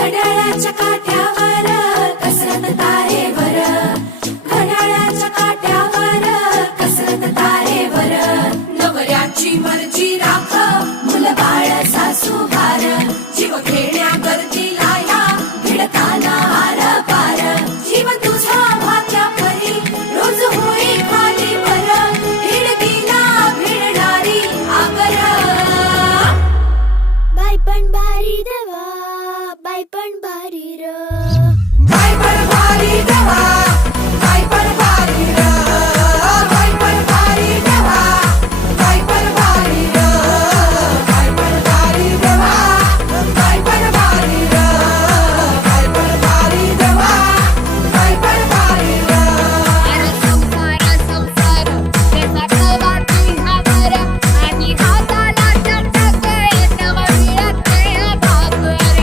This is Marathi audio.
घड्याळाच्या काट्यावर कसरत तारेवर, घड्याळाच्या काट्यावर कसरत तारेवर. नवऱ्याची मर्जी राख, मुलं बाळ सासू हार, जीव घेण्या गरजे